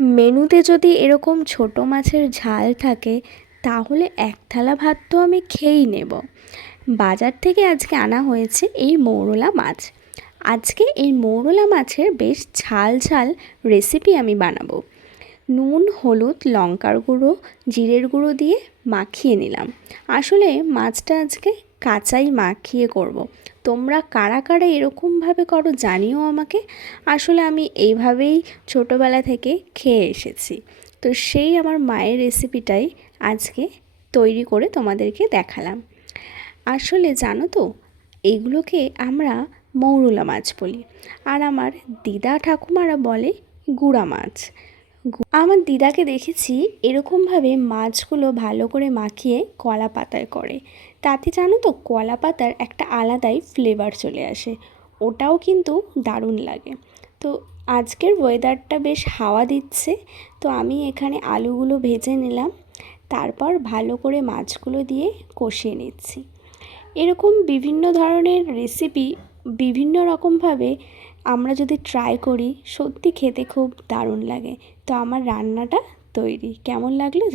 মেনুতে যদি এরকম ছোটো মাছের ঝাল থাকে তাহলে এক থালা ভাত তো আমি খেয়েই নেব। বাজার থেকে আজকে আনা হয়েছে এই মৌরলা মাছ। আজকে এই মৌরলা মাছের বেশ ঝাল ঝাল রেসিপি আমি বানাবো। নুন, হলুদ, লঙ্কার গুঁড়ো, জিরের গুঁড়ো দিয়ে মাখিয়ে নিলাম। আসলে মাছটা আজকে কাঁচাই মাখিয়ে করব। তোমরা কারা কারা এরকমভাবে করো জানিও আমাকে। আসলে আমি এইভাবেই ছোটোবেলা থেকে খেয়ে এসেছি, তো সেই আমার মায়ের রেসিপিটাই আজকে তৈরি করে তোমাদেরকে দেখালাম। আসলে জানো তো, এগুলোকে আমরা মৌরলা মাছ বলি, আর আমার দিদা ঠাকুমারা বলে গুড়া মাছ। আমার দিদাকে দেখেছি এরকমভাবে মাছগুলো ভালো করে মাখিয়ে কলা পাতায় করে। তাতে জানো তো, কলা পাতার একটা আলাদাই ফ্লেভার চলে আসে, ওটাও কিন্তু দারুণ লাগে। তো আজকের ওয়েদারটা বেশ হাওয়া দিচ্ছে, তো আমি এখানে আলুগুলো ভেজে নিলাম, তারপর ভালো করে মাছগুলো দিয়ে কষিয়ে নিচ্ছি। এরকম বিভিন্ন ধরনের রেসিপি বিভিন্ন রকমভাবে আমরা যদি ট্রাই করি, সত্যি খেতে খুব দারুণ লাগে। তো আমার রান্নাটা তৈরি, কেমন লাগলো?